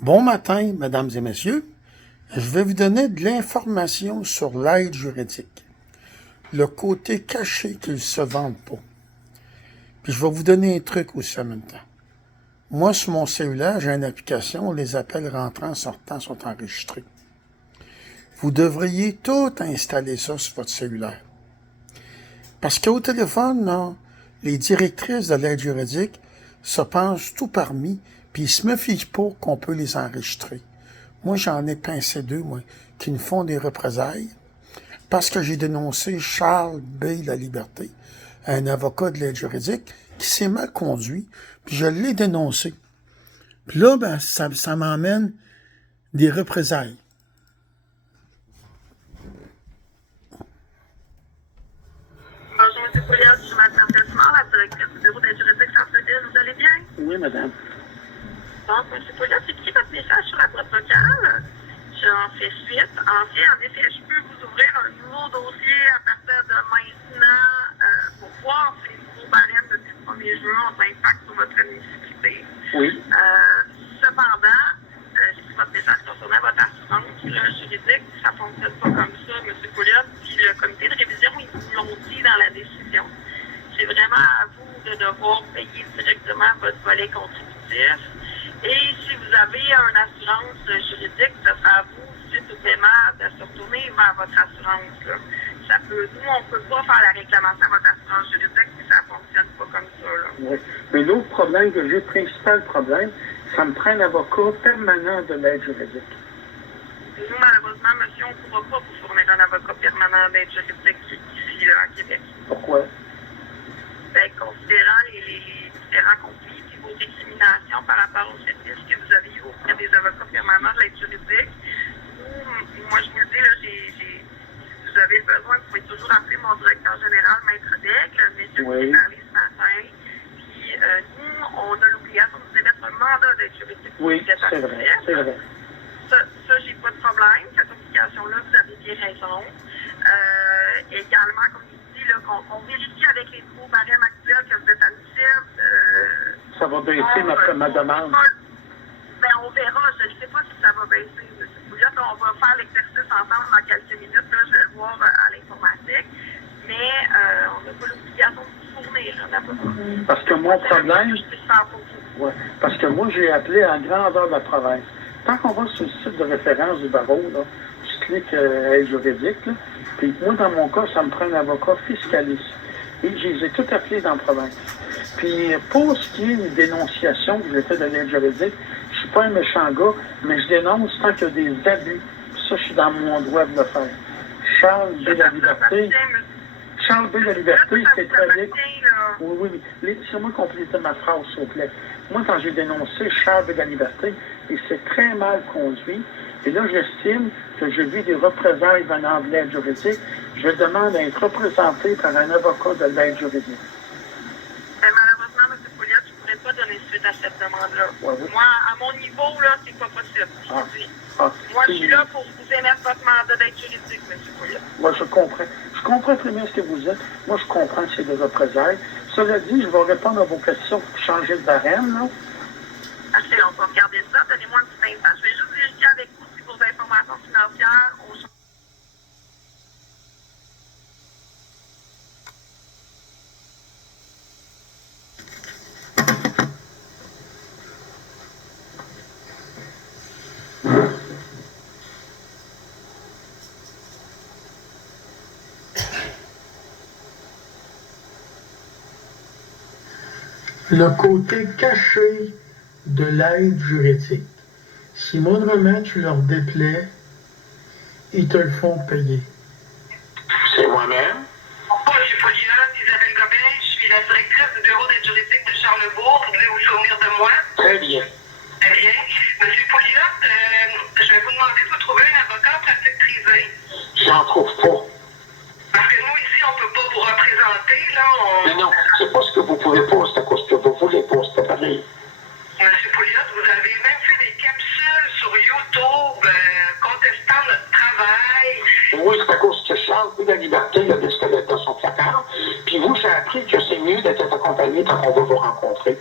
Bon matin, mesdames et messieurs. Je vais vous donner de l'information sur l'aide juridique, le côté caché qu'ils ne se vendent pas. Puis je vais vous donner un truc aussi en même temps. Moi, sur mon cellulaire, j'ai une application où les appels rentrants et sortants sont enregistrés. Vous devriez tout installer ça sur votre cellulaire. Parce qu'au téléphone, là, les directrices de l'aide juridique se pensent tout parmi, puis ils se méfient pas qu'on peut les enregistrer. Moi, j'en ai pincé deux, moi, qui me font des représailles, parce que j'ai dénoncé Charles B. Laliberté, un avocat de l'aide juridique, qui s'est mal conduit, puis je l'ai dénoncé. Puis là, ben, ça m'emmène des représailles. Bonjour, M. Pouliot, je suis Mme Tessemar, la directrice du bureau d'aide juridique Centre-Ville. Vous allez bien? Oui, madame. Donc, M. Pouliot, c'est qui votre message sur la boîte vocale? J'en fais suite. En effet, je peux vous ouvrir un nouveau dossier à partir de maintenant pour voir si les nouveaux barèmes depuis le 1er juin ont un impact sur votre admissibilité. Oui. Cependant, si votre message concernant votre assurance juridique, ça ne fonctionne pas comme ça, M. Pouliot. Puis le comité de révision, ils vous l'ont dit dans la décision. C'est vraiment à vous de devoir payer directement votre volet contributif. Et si vous avez une assurance juridique, ce sera à vous, suite au paiement, de se retourner vers votre assurance. Là. Nous, on ne peut pas faire la réclamation à votre assurance juridique si ça ne fonctionne pas comme ça. Là. Oui. Mais l'autre problème que j'ai, principal problème, ça me prend un avocat permanent de l'aide juridique. Nous, malheureusement, monsieur, on ne pourra pas vous fournir un avocat permanent d'aide juridique ici, là, à Québec. Pourquoi? Bien, considérant les différents conflits et vos récriminations par rapport aux services que vous avez eu auprès des avocats permanents de l'aide juridique, moi, je vous le dis, là, si vous avez besoin, vous pouvez toujours appeler mon directeur général, Maître Daigle, monsieur qui est parlé ce matin. Puis, nous, on a l'obligation de vous émettre un mandat d'aide juridique. Oui, c'est vrai, c'est vrai. Ça, j'ai pas de problème. Cette obligation-là, vous avez bien raison. Également, comme je vous dis, qu'on vérifie avec les nouveaux barèmes actuels que vous êtes admissible. Ça va baisser ma demande. Ben, on verra. Je ne sais pas si ça va baisser, M. Pouliot. On va faire l'exercice ensemble dans quelques minutes. Là, je vais le voir à l'informatique. Mais on n'a pas l'obligation de vous fournir un avocat. Parce que mon problème... Je puisse faire pour vous. Ouais, parce que moi, j'ai appelé à la grandeur de la province. Tant qu'on va sur le site de référence du barreau, là, je clique aide juridique, là, puis moi, dans mon cas, ça me prend un avocat fiscaliste. Et je les ai tous appelés dans la province. Puis pour ce qui est des dénonciations que j'ai fait de l'aide juridique, je suis pas un méchant gars, mais je dénonce tant qu'il y a des abus. Puis ça, je suis dans mon droit de le faire. Charles B. Laliberté. Charles B. Laliberté, c'est très bien. Oui. Laissez-moi compléter ma phrase, s'il vous plaît. Moi, quand j'ai dénoncé Charles B. Laliberté, il s'est très mal conduit. Et là, j'estime que j'ai vu des représailles venant de l'aide juridique. Je demande à être représenté par un avocat de l'aide juridique. Malheureusement, M. Pouliot, je ne pourrais pas donner suite à cette demande-là. Ouais, oui. Moi, à mon niveau, là, c'est pas possible. Moi, je suis là là pour vous émettre votre mandat d'aide juridique, M. Pouliot. Moi, je comprends. Je comprends très bien ce que vous dites. Moi, je comprends que c'est des représailles. Cela dit, je vais répondre à vos questions pour changer de barème, là. Parfait, on va regarder ça. Donnez-moi un petit instant. Je vais juste vérifier avec vous si vos informations financières ont changé. Le côté caché de l'aide juridique. Si moindrement tu leur déplais, ils te le font payer. C'est moi-même. Bonjour, M. Pouliot, Isabelle Gobin, je suis la directrice du bureau d'aide juridique de Charlebourg. Vous devez vous souvenir de moi? Très bien. Très bien. M. Pouliot, je vais vous demander de vous trouver un avocat en pratique privée. J'en trouve pas. Parce que nous, ici, on ne peut pas vous représenter, là. Mais non, c'est pas ce que vous pouvez pas, c'est à cause que vous voulez pas, c'est pareil. Monsieur Pouliot, vous avez même fait des capsules sur YouTube contestant notre travail. Oui, c'est à cause que Charles B. Laliberté, il a des squelettes dans son placard. Puis vous, j'ai appris que c'est mieux d'être accompagné quand on va vous rencontrer.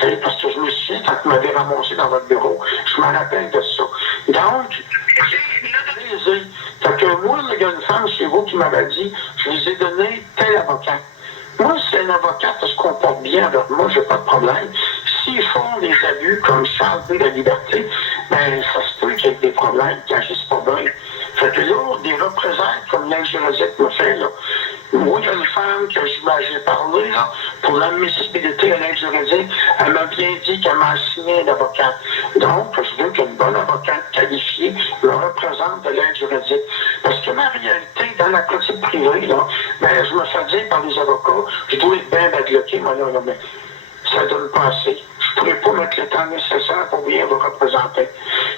C'est parce que je me suis, quand vous m'avez ramassé dans votre bureau. Je me rappelle de ça. Donc, fait que moi, il y a une femme chez vous qui m'avait dit, je vous ai donné tel avocat. Moi, si un avocat se comporte bien avec moi, j'ai pas de problème. S'ils font des abus comme Charles de la liberté, ben, ça se peut qu'il y ait des problèmes, qu'ils agissent pas bien. Fait que là, des représailles comme l'aide juridique me fait, là. Moi, il y a une femme que j'ai parlé, là, pour l'admissibilité à l'aide juridique, elle m'a bien dit qu'elle m'a assigné un avocat. Donc, je veux qu'une bonne avocate qualifiée me représente de l'aide juridique. Parce que ma réalité, dans la pratique privée, là, ben, je me fais dire par les avocats, je dois être bien badlocké, moi, là, mais ça ne donne pas assez. Je ne pourrais pas mettre le temps nécessaire pour bien vous représenter.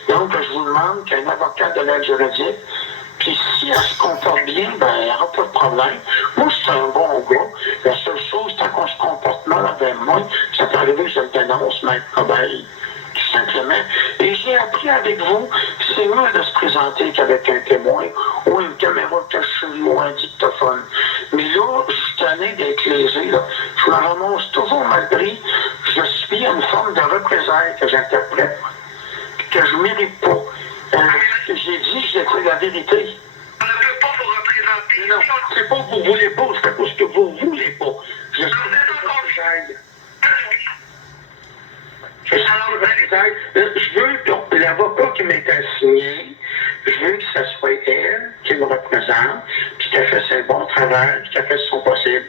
Donc, je vous demande qu'un avocat de l'aide juridique, puis si elle se comporte bien, ben, il n'y aura pas de problème. Moi, je suis un bon gars. La seule chose, tant qu'on se comporte mal avec moi, ça peut arriver que je le dénonce, mais tout simplement. Et j'ai appris avec vous, c'est mieux de se présenter qu'avec un témoin ou une caméra cachée ou un dictaphone. Mais là, je suis tanné d'être lésé, là. Je me ramasse toujours mal pris. Je suis une forme de représailles que j'interprète, que je ne mérite pas. J'ai dit, j'ai dit la vérité. On ne peut pas vous représenter. Non, c'est pas que vous voulez pas, c'est parce que vous voulez pas. Je suis représailles. Je veux que l'avocat qui m'est assigné, je veux que ce soit elle qui me représente, puis qu'elle fasse un bon travail, puis qu'elle fasse son possible.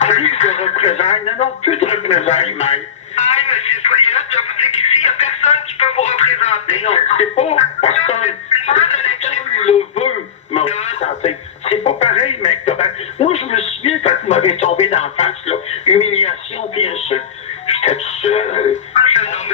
Plus de représailles, non, plus de représailles, même. Ah, M. Pouliot, je vous dis qu'ici, il n'y a personne qui peut vous représenter. Non, c'est pas personne. Personne le veut me représenter. C'est pas pareil, mec. Moi, je me souviens quand vous m'avez tombé d'en face, là, humiliation, puis insulte. J'étais tout seul.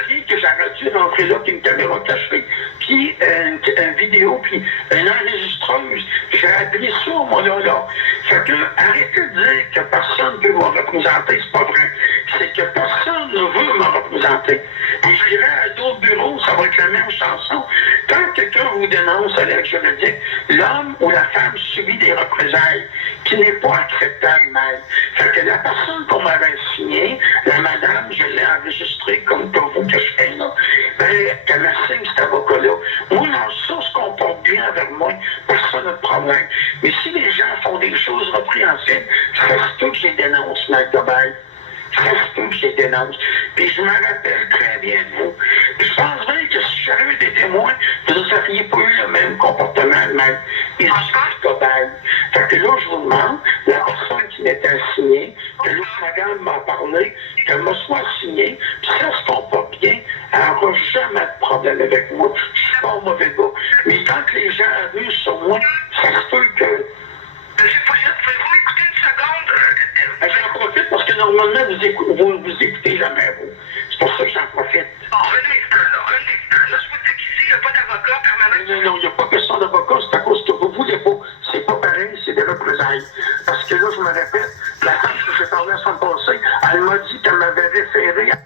J'ai dit que j'aurais dû rentrer là, puis une caméra cachée, puis une vidéo, puis une enregistreuse. J'ai appris ça, moi, là. Fait que, arrêtez de dire que personne ne peut me représenter, c'est pas vrai. C'est que personne ne veut me représenter. Et je dirais à d'autres bureaux, ça va être la même chanson. Quand quelqu'un vous dénonce à l'aide juridique, l'homme ou la femme subit des représailles qui n'est pas acceptable même. Fait que la personne qu'on m'avait signée, la madame, je l'ai enregistrée comme pour vous que je fais là, ben, elle me signe cet avocat-là. Moi, non, ça se comporte bien avec moi, personne n'a de problème. Mais si les gens font des choses répréhensibles, ça se peut que je les dénonce, Mike Gobert. Ça se peut que je les dénonce. Puis je me rappelle très bien de vous. Puis je pense bien que si j'avais eu des témoins, vous n'auriez pas eu le même comportement, même. Et je Gobert. Fait que là, je vous demande, la personne qui m'était assignée, que l'autre madame m'a parlé, qu'elle me soit assignée, puis ça se comporte bien, elle n'aura jamais de problème avec moi. Je suis pas un mauvais gars. Mais quand les gens abusent sur moi, ça se peut que... Monsieur Pouliot, pouvez-vous écouter une seconde? J'en profite parce que normalement, vous écoutez jamais, vous. C'est pour ça que j'en profite. Bon, un instant, là, un instant. Là, je vous dis qu'ici, il n'y a pas d'avocat permanent. Non, il n'y a pas question d'avocat, c'est à cause que vous ne voulez pas. C'est pas pareil, c'est des représailles. Parce que là, je me répète, la femme que j'ai parlé la semaine passée, elle m'a dit qu'elle m'avait référé à...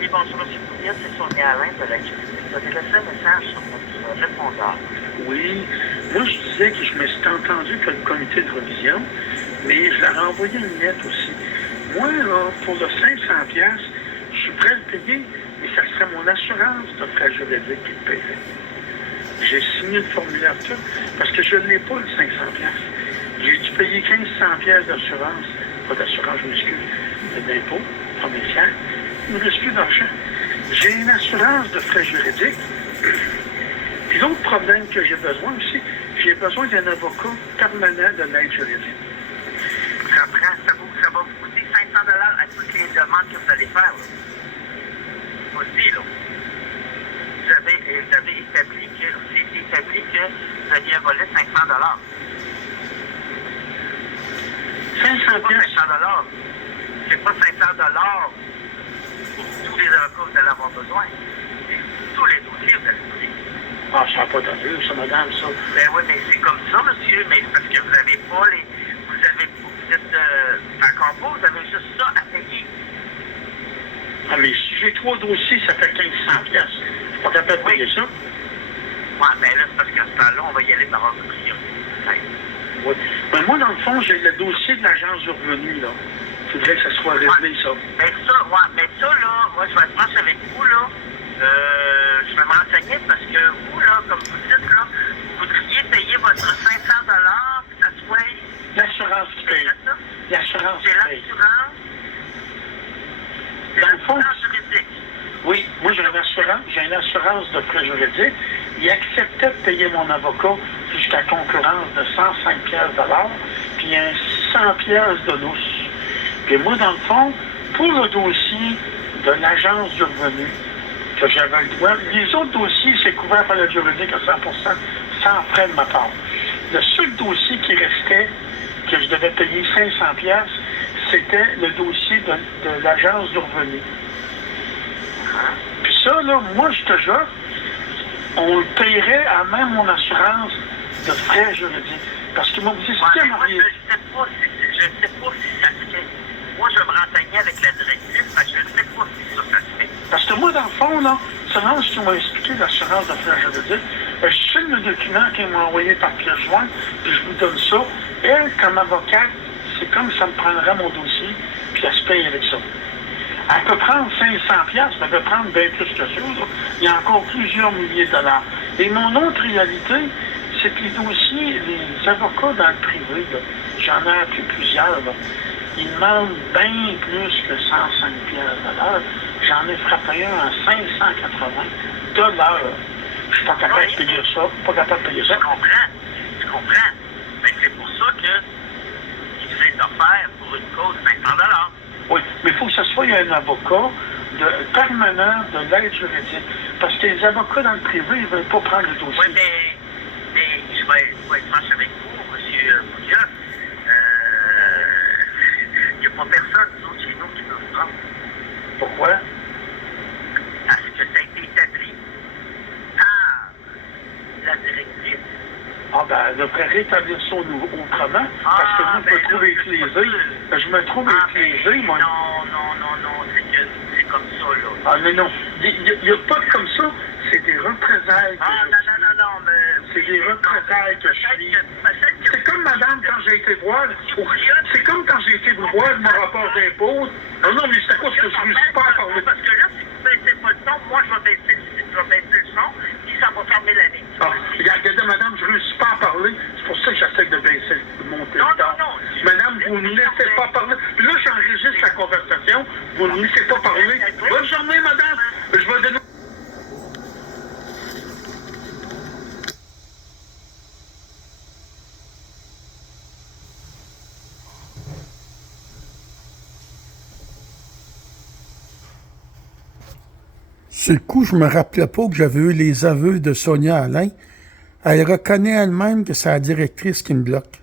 Oui, bonjour, M. Pouliot, c'est Sonia Alain de la Juridique. Vous avez laissé un message sur notre répondeur. Oui, moi je disais que je me suis entendu que le comité de révision, mais je leur ai envoyé une lettre aussi. Moi, là, pour le 500$, je suis prêt à le payer, mais ça serait mon assurance de frais juridiques qui le paierait. J'ai signé le formulaire tout, parce que je ne l'ai pas, le 500$. J'ai dû payer 1500$ d'assurance, pas d'assurance, je m'excuse, d'impôt, commercial. Il ne me reste plus d'argent. J'ai une assurance de frais juridiques. Puis l'autre problème que j'ai besoin aussi, j'ai besoin d'un avocat permanent de l'aide juridique. Ça va vous coûter 500$ à toutes les demandes que vous allez faire. Là. Aussi, là. Vous avez établi que vous aviez volé 500$. 500$. C'est pas 500$ pour tous les avocats que vous allez avoir besoin. Tous les dossiers, vous allez payer. Ah, ça n'a pas d'allure, ça, madame, ça. Ben oui, mais c'est comme ça, monsieur, mais c'est parce que vous n'avez pas les... Vous êtes encore pas, vous avez juste ça à payer. Ah, mais si j'ai 3 dossiers, ça fait 1500$. Je suis pas capable de payer ça. Ouais, ben là, c'est parce qu'à ce temps-là, on va y aller par ordre de priorité. Oui. Mais moi, dans le fond, j'ai le dossier de l'agence du revenu, là. Il faudrait que ça soit réglé, ça. Mais ça, là, moi, je vais être franche avec vous, là. Je vais me renseigner parce que vous, là, comme vous dites, là, vous voudriez payer votre 500 $, que ça soit... L'assurance qui paye. C'est ça? L'assurance C'est qui paye. l'assurance. C'est Dans le fond, l'assurance juridique. oui, moi j'ai une assurance de frais juridiques. Il acceptait de payer mon avocat jusqu'à concurrence de 105 piastres de l'heure, puis un 600 piastres de lousse. Puis moi, dans le fond, pour le dossier de l'agence du revenu, que j'avais le droit, les autres dossiers, c'est couvert par le juridique à 100%, sans frais de ma part. Le seul dossier qui restait, que je devais payer 500 piastres, c'était le dossier de l'agence du revenu. Puis ça, là, moi, je te jure, on le paierait à même mon assurance de frais juridiques. Parce que moi, vous dites, Ouais, mais moi, je ne sais pas si ça se fait. Moi, je vais me renseigner avec la directrice, mais je ne sais pas si ça se fait. parce que moi, dans le fond, là, selon ce qu'ils m'ont expliqué l'assurance de frais juridiques, je signe le document qu'ils m'ont envoyé par pièce jointe, puis je vous donne ça. Elle, comme avocate, c'est comme ça me prendrait mon dossier, puis elle se paye avec ça. Elle peut prendre 500 piastres, mais elle peut prendre bien plus que ça. Là. Il y a encore plusieurs milliers de dollars. Et mon autre réalité, c'est que les dossiers, les avocats dans le privé, là, j'en ai appris plusieurs, là, ils demandent bien plus que 105 piastres de l'heure. J'en ai frappé un à 580 $. Je suis pas capable de payer ça. Pas capable de payer ça. Je comprends. Mais c'est pour ça que il s'est offert pour une cause de 500 $. Oui, mais il faut que ce soit un avocat permanent de l'aide juridique. Parce que les avocats dans le privé, ils ne veulent pas prendre le dossier. Oui, mais je vais être franche avec vous, M. Boudia. Il n'y a pas personne, nous autres, chez nous, qui peut vous prendre. Pourquoi? Parce que ça a été établi par la directrice. Ah ben, elle devrait rétablir ça autrement, parce que moi, je me trouve éclaisé. Je me trouve éclaisé, moi. Non, c'est comme ça, là. Ah, mais non. Il n'y a pas de comme ça. C'est des représailles que je suis. Non, mais... C'est des représailles que je suis. C'est comme madame quand j'ai été voir. C'est comme quand j'ai été voir mon rapport d'impôt. Non, mais c'est à cause que je ne réussis pas à parler. Parce que là, si vous ne baissez pas le son, moi, je vais baisser le son, puis ça va fermer l'année. Ah, regardez, madame, je ne réussis pas à parler. C'est pour ça que j'essaie de baisser mon téléphone. Non. Madame, vous ne me laissez pas parler. Puis là, j'enregistre la conversation. Vous ne me laissez pas parler. Bonne journée, madame. Je vais donner... Sur le coup, je me rappelais pas que j'avais eu les aveux de Sonia Alain. Elle reconnaît elle-même que c'est la directrice qui me bloque.